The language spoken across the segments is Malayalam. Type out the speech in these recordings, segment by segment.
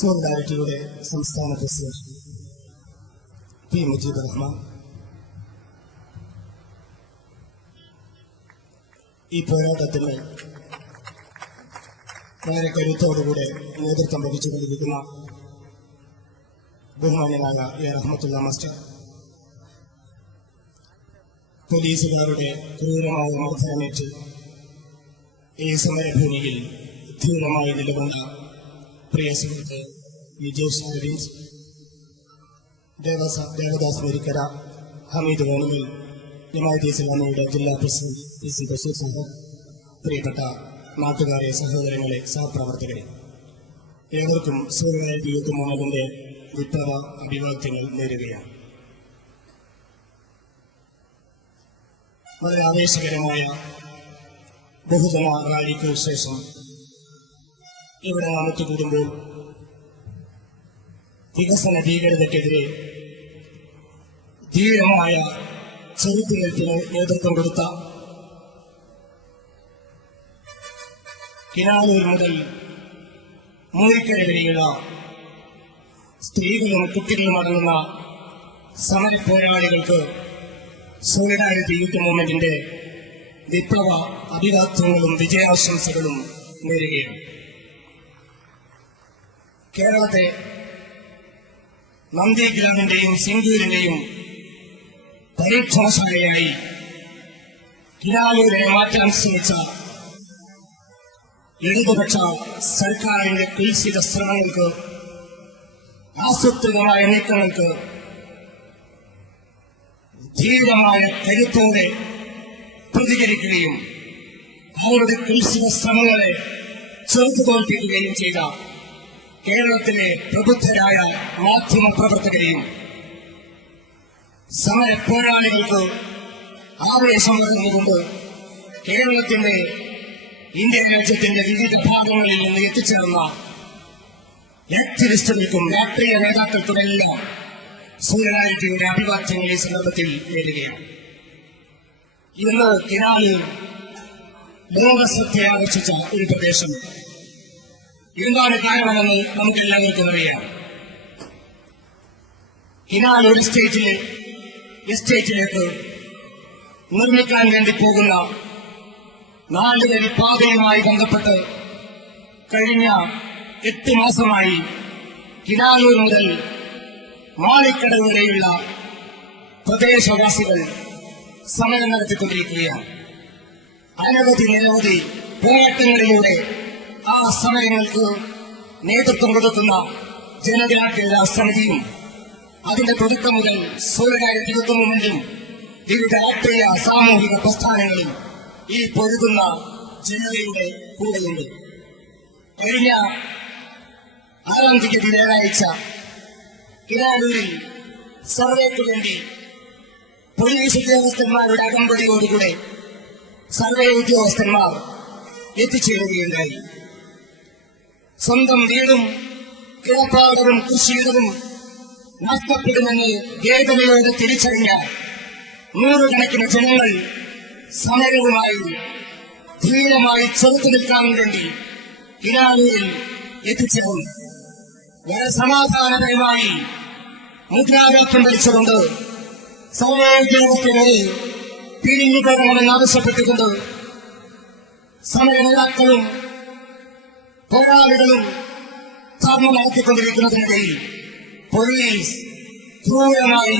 സോളിഡാരിറ്റിയുടെ സംസ്ഥാന പ്രസിഡന്റ് പി മുജീബ് റഹ്മാൻ, ഈ പോരാട്ടത്തിന് വളരെ കരുത്തോടുകൂടെ നേതൃത്വം വഹിച്ചുകൊണ്ടിരിക്കുന്ന ബഹുമാന്യനായ എ റഹ്മത്തുള്ള മാസ്റ്റർ, പോലീസുകാരുടെ ക്രൂരമായ മർദ്ദനമേറ്റ് ഈ സമരഭൂമിയിൽ ധീരമായി നിലകൊണ്ട പ്രിയ സുഹൃത്ത് വിജേഷ് അരവിന്ദ്, ദേവദാസ് മെരിക്കര, ഹമീദ് വേണുവിൽ, ജമാഅത്തെ ഇസ്ലാമിയുടെ ജില്ലാ president P C Basheer Sahib, പ്രിയപ്പെട്ട നാട്ടുകാരെ, സഹോദരങ്ങളെ, സഹപ്രവർത്തകരെ, ഏവർക്കും സോളിഡാരിറ്റി യൂത്ത് മൂവ്മെന്റിന്റെ വിപ്ലവ അഭിവാദ്യങ്ങൾ നേരുകയാണ്. വളരെ ആവേശകരമായ ബഹുജന റാലിക്ക് ശേഷം ഇവിടെ നാം ഒത്തുകൂടുമ്പോൾ വികസന ഭീകരതയ്ക്കെതിരെ ധീരമായ ചെറുത്തുനിൽപ്പിന് നേതൃത്വം കൊടുത്ത കിനാലൂർ മുതൽ മൂഴിക്കര വരെയുള്ള സ്ത്രീകളും കുട്ടികളും അടങ്ങുന്ന സമര പോരാളികൾക്ക് സോളിഡാരിറ്റി യൂത്ത് മൂവ്മെന്റിന്റെ വിപ്ലവ അഭിവാദ്യങ്ങളും വിജയാശംസകളും നേരുകയാണ്. കേരളത്തെ നന്ദിഗ്രാമിന്റെയും സിംഗൂരിന്റെയും പരീക്ഷണശാലയായി കിനാലൂരെ മാറ്റാൻ ശ്രമിച്ച ഇടതുപക്ഷ സർക്കാരിന്റെ കുൽസിത ശ്രമങ്ങൾക്ക്, ആസൂത്രിതമായ നീക്കങ്ങൾക്ക് ധീരമായ കരുത്തോടെ പ്രതികരിക്കുകയും അവരുടെ കുൽസിത ശ്രമങ്ങളെ ചെറുത്തു തോൽപ്പിക്കുകയും ചെയ്ത കേരളത്തിലെ പ്രബുദ്ധരായ മാധ്യമ പ്രവർത്തകരെയും സമര പോരാളികൾക്ക് ആവേശം നൽകുന്നുകൊണ്ട് കേരളത്തിന്റെ, ഇന്ത്യൻ രാജ്യത്തിന്റെ വിവിധ ഭാഗങ്ങളിൽ നിന്ന് എത്തിച്ചേർന്ന ആക്ടിവിസ്റ്റുകൾക്കും രാഷ്ട്രീയ നേതാക്കൾക്കുമെല്ലാം സോളിഡാരിറ്റിയുടെ അഭിവാദ്യങ്ങൾ ഈ സന്ദർഭത്തിൽ നേരുകയാണ്. ഇന്ന് കിനാലിൽ ലോകശ്രദ്ധ ആകർഷിച്ച ഒരു പ്രദേശം. എന്താണ് കാരണമെന്ന് നമുക്കെല്ലാവർക്കും അറിയാം. കിനാൽ ഒരു എസ്റ്റേറ്റിലേക്ക് നിർമ്മിക്കാൻ വേണ്ടി പോകുന്ന 4 വരി പാതയുമായി ബന്ധപ്പെട്ട് കഴിഞ്ഞ 8 മാസമായി കിനാലൂർ മുതൽ മാളിക്കടവ് വരെയുള്ള പ്രദേശവാസികൾ സമരം നടത്തിക്കൊണ്ടിരിക്കുകയാണ്. നിരവധി പോരാട്ടങ്ങളിലൂടെ ആ സമരങ്ങൾക്ക് നേതൃത്വം കൊടുക്കുന്ന ജനജാഗ്രത സമിതിയും അതിന്റെ തുടക്കം മുതൽ സോളിഡാരിറ്റി യൂത്ത് മൂവ്മെന്റും വിവിധ രാഷ്ട്രീയ സാമൂഹിക പ്രസ്ഥാനങ്ങളും ഈ പൊരുതുന്ന ജനതയുടെ കൂടെയുണ്ട്. കഴിഞ്ഞ 6-ാം തീയതി വ്യാഴാഴ്ച കിനാലൂരിൽ സർവേക്ക് വേണ്ടി പോലീസ് ഉദ്യോഗസ്ഥന്മാരുടെ അകമ്പടിയോടുകൂടെ സർവേ ഉദ്യോഗസ്ഥന്മാർ എത്തിച്ചേരുകയുണ്ടായി. സ്വന്തം വീടും കിടപ്പാടവും കൃഷിയിടവും നഷ്ടപ്പെടുമെന്ന് വേദനയോടെ തിരിച്ചറിഞ്ഞ നൂറുകണക്കിന് ജനങ്ങൾ സമരവുമായി ധീരമായി ചെറുത്തു നിൽക്കാൻ വേണ്ടി കിനാലൂരിൽ എത്തിച്ചേർന്നു. വളരെ സമാധാനപരമായി മുദ്രാവാക്യം വലിച്ചുകൊണ്ട് സർവേ ഉദ്യോഗസ്ഥരെ പിരിഞ്ഞു പോകണമെന്നാവശ്യപ്പെട്ടുകൊണ്ട് സമര നേതാക്കളും പോരാളികളും ധർമ്മം നടത്തിക്കൊണ്ടിരിക്കുന്നതിനിടയിൽ പോലീസ് ക്രൂരമായി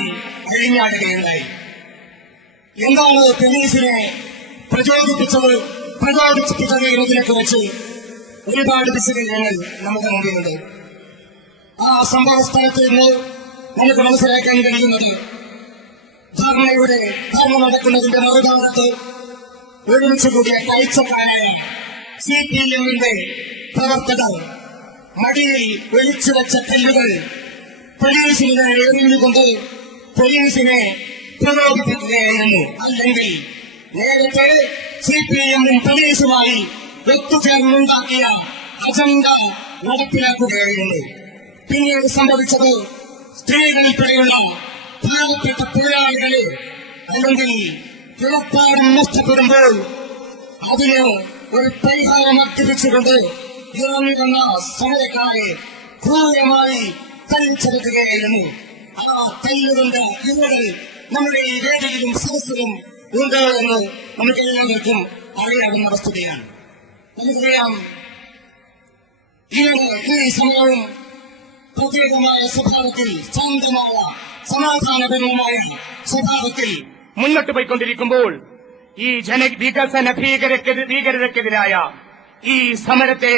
അഴിഞ്ഞാടുകയുണ്ടായി. എന്താണ് പോലീസിനെ പ്രചോദിപ്പിച്ചത് എന്നതിനെ കുറിച്ച് ഒരുപാട് വിശകലനങ്ങൾ നമുക്ക് മുമ്പിലുണ്ട്. ആ സംഭവ സ്ഥലത്ത് നിന്ന് നമുക്ക് മനസ്സിലാക്കാൻ കഴിയുന്നത് ധർമ്മം നടക്കുന്നതിന്റെ മറുഭാഗത്ത് ഒരുമിച്ച് കൂടിയ കാഴ്ചക്കാരായ CPM-ന്റെ പ്രവർത്തകർ മടിയിൽ ഒഴിച്ചുവെച്ച കല്ലുകൾ പോലീസിനെ എറിഞ്ഞുകൊണ്ട് പോലീസിനെ പ്രലോഭിപ്പിക്കുകയായിരുന്നു. അല്ലെങ്കിൽ നേരത്തെ CPM-ഉം പോലീസുമായി ഒത്തുചേർന്നുണ്ടാക്കിയ അജണ്ട നടപ്പിലാക്കുകയായിരുന്നു. പിന്നീട് സംഭവിച്ചത് സ്ത്രീകളിൽപ്പെടെയുള്ള പാവപ്പെട്ട പോരാളികളെ അല്ലെങ്കിൽ കിടപ്പാടം നഷ്ടപ്പെടുമ്പോൾ അതിന് ഒരു പരിഹാരം അർപ്പിച്ചുകൊണ്ട് ഇറങ്ങി വന്ന സമരക്കാരെ ക്രൂരമായി തല്ലിച്ചെടുക്കുകയായിരുന്നു. ആ തല്ലുകൊണ്ട് ഇവകൾ നമ്മുടെ ഈ വേദിയിലും സദസ്സിലും ഉണ്ട് എന്ന് നമുക്കെല്ലാവർക്കും അറിയാവുന്ന വസ്തുതയാണ്. നമുക്കറിയാം, ഇങ്ങനെ ഈ സമയവും പ്രത്യേകമായ സ്വഭാവത്തിൽ, ശാന്തമായ സമാധാനപരമായ സ്വഭാവത്തിൽ മുന്നോട്ട് പോയിക്കൊണ്ടിരിക്കുമ്പോൾ ഈ വികസന ഭീകരതയ്ക്കെതിരായ ഈ സമരത്തെ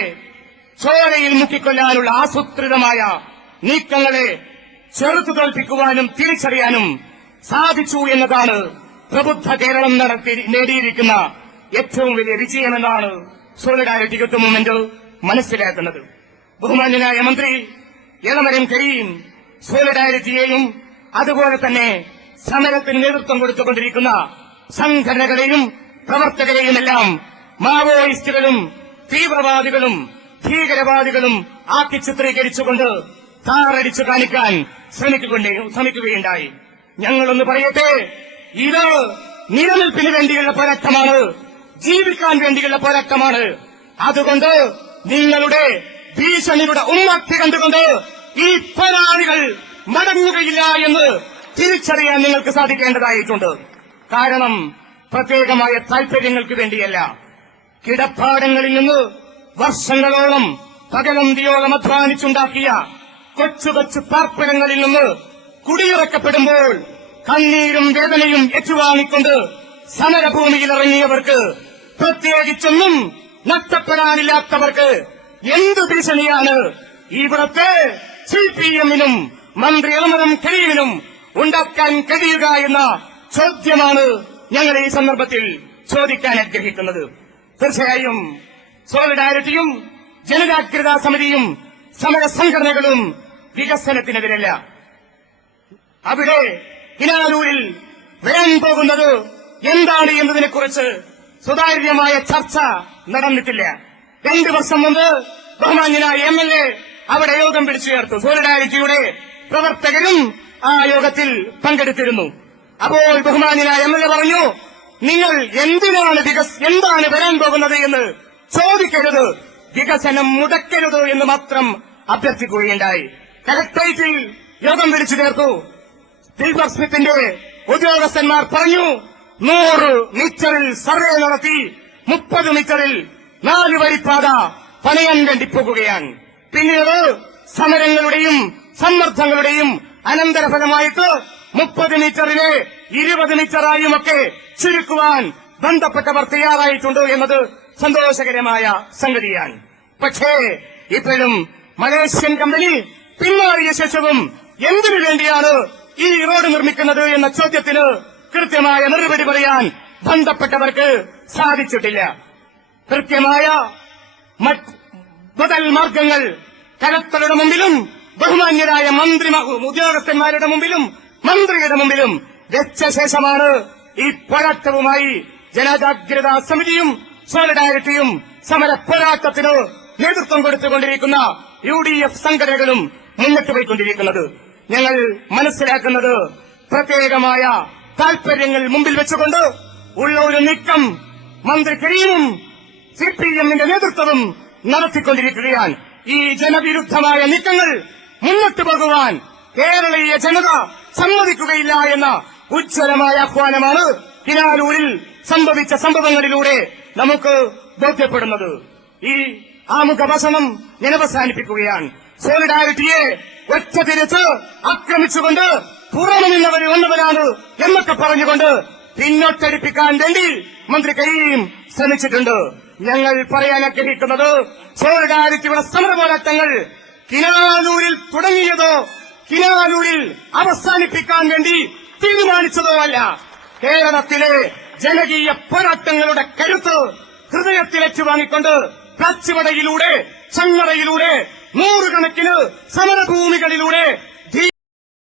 ചോരയിൽ മുക്കിക്കൊല്ലാനുള്ള ആസൂത്രിതമായ നീക്കങ്ങളെ ചെറുത്തു തോൽപ്പിക്കുവാനും തിരിച്ചറിയാനും സാധിച്ചു എന്നതാണ് പ്രബുദ്ധ കേരളം നേടിയിരിക്കുന്ന ഏറ്റവും വലിയ വിജയമെന്നാണ് സോളിഡാരിറ്റി യൂത്ത് മൂവ്മെന്റ് മനസ്സിലാക്കുന്നത്. ബഹുമാന്യനായ മന്ത്രി എളമരം കരീം സോളിഡാരിറ്റിയെയും അതുപോലെ തന്നെ സമരത്തിന് നേതൃത്വം കൊടുത്തുകൊണ്ടിരിക്കുന്ന സംഘടനകളെയും പ്രവർത്തകരെയുമെല്ലാം മാവോയിസ്റ്റുകളും തീവ്രവാദികളും ഭീകരവാദികളും ആക്കി ചിത്രീകരിച്ചുകൊണ്ട് താറടിച്ചു കാണിക്കാൻ ശ്രമിക്കുകയുണ്ടായി. ഞങ്ങളൊന്ന് പറയട്ടെ, ഇത് നിലനിൽപ്പിന് വേണ്ടിയുള്ള പോരാട്ടമാണ്, ജീവിക്കാൻ വേണ്ടിയുള്ള പോരാട്ടമാണ്. അതുകൊണ്ട് നിങ്ങളുടെ ഭീഷണിയുടെ ഉമ്മത്തി കണ്ടുകൊണ്ട് ഈ പോരാളികൾ മടങ്ങുകയില്ല എന്ന് തിരിച്ചറിയാൻ നിങ്ങൾക്ക് സാധിക്കേണ്ടതായിട്ടുണ്ട്. കാരണം പ്രത്യേകമായ താൽപര്യങ്ങൾക്ക് വേണ്ടിയല്ല, കിടപ്പാടങ്ങളിൽ നിന്ന് വർഷങ്ങളോളം പകലന്തിയോളം അധ്വാനിച്ചുണ്ടാക്കിയ കൊച്ചു കൊച്ചു പാർപ്പിടങ്ങളിൽ നിന്ന് കുടിയിറക്കപ്പെടുമ്പോൾ കണ്ണീരും വേദനയും ഏറ്റുവാങ്ങിക്കൊണ്ട് സമരഭൂമിയിലിറങ്ങിയവർക്ക്, പ്രത്യേകിച്ചൊന്നും നഷ്ടപ്പെടാനില്ലാത്തവർക്ക് എന്തു ഭീഷണിയാണ് ഇവിടത്തെ CPM-നും മന്ത്രി എളമരം കരീമിനും ഉണ്ടാക്കാൻ കഴിയുക എന്ന ചോദ്യമാണ് ഞങ്ങൾ ഈ സന്ദർഭത്തിൽ ചോദിക്കാൻ ആഗ്രഹിക്കുന്നത്. തീർച്ചയായും സോളിഡാരിറ്റിയും ജനജാഗ്രതാ സമിതിയും സമര സംഘടനകളും വികസനത്തിനെതിരല്ല. അവിടെ കിനാലൂരിൽ വരാൻ പോകുന്നത് എന്താണ് എന്നതിനെക്കുറിച്ച് സുതാര്യമായ ചർച്ച നടന്നിട്ടില്ല. 2 വർഷം മുമ്പ് ബഹുമാന്യനായ MLA അവിടെ യോഗം വിളിച്ചു ചേർത്തു. സോളിഡാരിറ്റിയുടെ പ്രവർത്തകരും ആ യോഗത്തിൽ പങ്കെടുത്തിരുന്നു. അപ്പോൾ ബഹുമാന്യനായ MLA പറഞ്ഞു, നിങ്ങൾ എന്താണ് വരാൻ പോകുന്നത് എന്ന് ചോദിക്കരുത്, വികസനം മുടക്കരുത് എന്ന് മാത്രം അഭ്യർത്ഥിക്കുകയുണ്ടായി. കലക്ടറേറ്റിൽ യോഗം വിളിച്ചു ചേർത്തു. ദിൽബക് സ്മിത്തിന്റെ ഉദ്യോഗസ്ഥന്മാർ പറഞ്ഞു, 100 മീറ്ററിൽ സർവേ നടത്തി 30 മീറ്ററിൽ 4 വരിപ്പാത പണിയാൻ വേണ്ടി പോകുകയാണ്. പിന്നീട് സമരങ്ങളുടെയും സമ്മർദ്ദങ്ങളുടെയും അനന്തരഫലമായിട്ട് 30 മീറ്ററിനെ 20 മീറ്ററായുമൊക്കെ ചുരുക്കുവാൻ ബന്ധപ്പെട്ടവർ തയ്യാറായിട്ടുണ്ട് എന്നത് സന്തോഷകരമായ സംഗതിയാണ്. പക്ഷേ ഇപ്പോഴും മലേഷ്യൻ കമ്പനി പിന്മാറിയ ശേഷവും എന്തിനു വേണ്ടിയാണ് ഈ റോഡ് നിർമ്മിക്കുന്നത് എന്ന ചോദ്യത്തിന് കൃത്യമായ മറുപടി പറയാൻ ബന്ധപ്പെട്ടവർക്ക് സാധിച്ചിട്ടില്ല. കൃത്യമായ ബദൽ മാർഗങ്ങൾ കലക്ടറുടെ മുമ്പിലും ബഹുമാന്യരായ ഉദ്യോഗസ്ഥന്മാരുടെ മുമ്പിലും മന്ത്രിയുടെ മുമ്പിലും വെച്ച ശേഷമാണ് ഈ പോരാട്ടവുമായി ജനജാഗ്രതാ സമിതിയും സോളിഡാരിറ്റിയും സമര പോരാട്ടത്തിന് നേതൃത്വം കൊടുത്തുകൊണ്ടിരിക്കുന്ന UDF സംഘടനകളും മുന്നോട്ട് പോയിക്കൊണ്ടിരിക്കുന്നത്. ഞങ്ങൾ മനസ്സിലാക്കുന്നത് പ്രത്യേകമായ താൽപര്യങ്ങൾ മുമ്പിൽ വെച്ചുകൊണ്ട് ഉള്ള ഒരു നീക്കം മന്ത്രി കരീമും CPM-ന്റെ നേതൃത്വവും നടത്തിക്കൊണ്ടിരിക്കുകയാണ്. ഈ ജനവിരുദ്ധമായ നീക്കങ്ങൾ മുന്നോട്ടു പോകുവാൻ കേരളീയ ജനത സമ്മതിക്കുകയില്ല എന്ന ഉജ്ജ്വലമായ ആഹ്വാനമാണ് കിനാലൂരിൽ സംഭവിച്ച സംഭവങ്ങളിലൂടെ നമുക്ക് ബോധ്യപ്പെടുന്നത്. ഈ ആമുഖ ഭാഷണം ഞാൻ അവസാനിപ്പിക്കുകയാണ്. സോളിഡാരിറ്റിയെ ഒറ്റ തിരിച്ച് ആക്രമിച്ചുകൊണ്ട് പുറമെ നിന്നവർ വന്നവരാണ് എന്നൊക്കെ പറഞ്ഞുകൊണ്ട് പിന്നോട്ടടിപ്പിക്കാൻ വേണ്ടി മന്ത്രി കരീം ശ്രമിച്ചിട്ടുണ്ട്. ഞങ്ങൾ പറയാൻ ആഗ്രഹിക്കുന്നത്, സോളിഡാരിറ്റിയുടെ സമര പോരാട്ടങ്ങൾ കിനാലൂരിൽ തുടങ്ങിയതോ കിനാലൂരിൽ അവസാനിപ്പിക്കാൻ വേണ്ടി തീരുമാനിച്ചതോ അല്ല. കേരളത്തിലെ ജനകീയ പോരാട്ടങ്ങളുടെ കരുത്ത് ഹൃദയത്തിലേറ്റു വാങ്ങിക്കൊണ്ട് പച്ചിവടയിലൂടെ ചങ്ങറയിലൂടെ 100 കണക്കിന് സമരഭൂമികളിലൂടെ